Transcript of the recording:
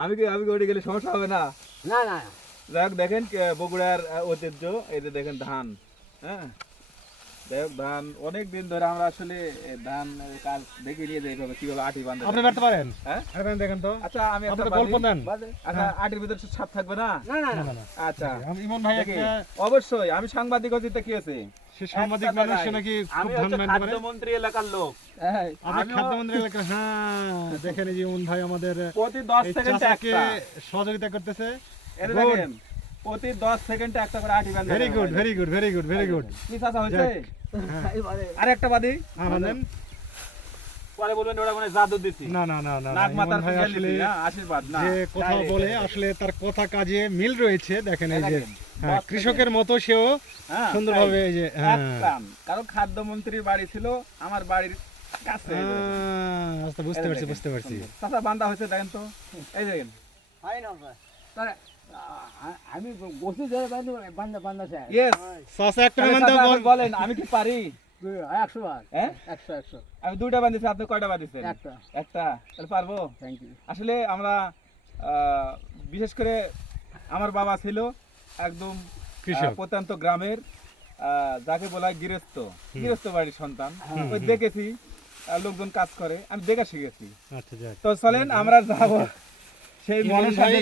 আমি কি আমি ওটি গেলে সমস্যা হবে না? না না। যাই হোক দেখেন বগুড়ার ঐতিহ্য। এই যে দেখেন ধান হ্যাঁ? যাই হোক ধান অনেক দিন ধরে আমরা আসলে ধান কাজ দেখে নিয়ে যাই এইভাবে কীভাবে আটি বাঁধে। আপনি পারেন? হ্যাঁ? দেখেন তো। আচ্ছা আমি গল্প দেন। আচ্ছা আটির ভিতরে সাপ থাকবে না? না না না। আচ্ছা। আমি ইমন ভাই অবশ্যই আমি সাংবাদিক হচ্ছি কি আছে? সে সাংবাদিক মানুষ নাকি খুব আমি ধান পারে খাদ্যমন্ত্রী এলাকার লোক। আমিও খাদ্যমন্ত্রী এলাকা হ্যাঁ দেখেন এই ইমন ভাই আমাদের প্রতি দশ এই সেকেন্ডে একটা। সহযোগিতা করতেছে। এটা দেখেন প্রতি দশ সেকেন্ডে একটা করে আটি বাঁধে very good very good very good very good কি চাচা হয়েছে? হ্যাঁ আর একটা বাদি আমাদের পরে বলবেন মানে জাদু দিছি। না না না না নাক মাথার ভাই আসলে আশীর্বাদ না যে কথা বলে আসলে তার কথা কাজে মিল রয়েছে দেখেন এই যে হ্যাঁ কৃষকের মতো সেও হ্যাঁ, সুন্দরভাবে। এই যে হ্যাঁ। কারণ খাদ্যমন্ত্রীর বাড়ি ছিল আমার বাড়ির কাছে। আচ্ছা বুঝতে পারছি বুঝতে পারছি। চাচা বান্দা হয়েছে দেখেন তো। এই দেখেন। হয় না ভাই। তাহলে আ- আমি বসে যাই বান্ধব বান্ধা বান্ধা স্যার। ইয়েস একটা বলেন আমি কি পারি? একশো বার। হ্যাঁ? একশো একশো। আমি দুইটা আপনি কয়টা একটা। একটা? তাহলে পারব? থ্যাংক ইউ আসলে আমরা বিশেষ করে আমার বাবা ছিল একদম প্রত্যন্ত গ্রামের আহ, যাকে বলা হয় গৃহস্থ। গৃহস্থ বাড়ির সন্তান। ওই দেখেছি লোকজন কাজ করে। আমি দেখে শিখেছি। আচ্ছা তো চলেন আমরা যাব। সেই মনের ভাই? সাথে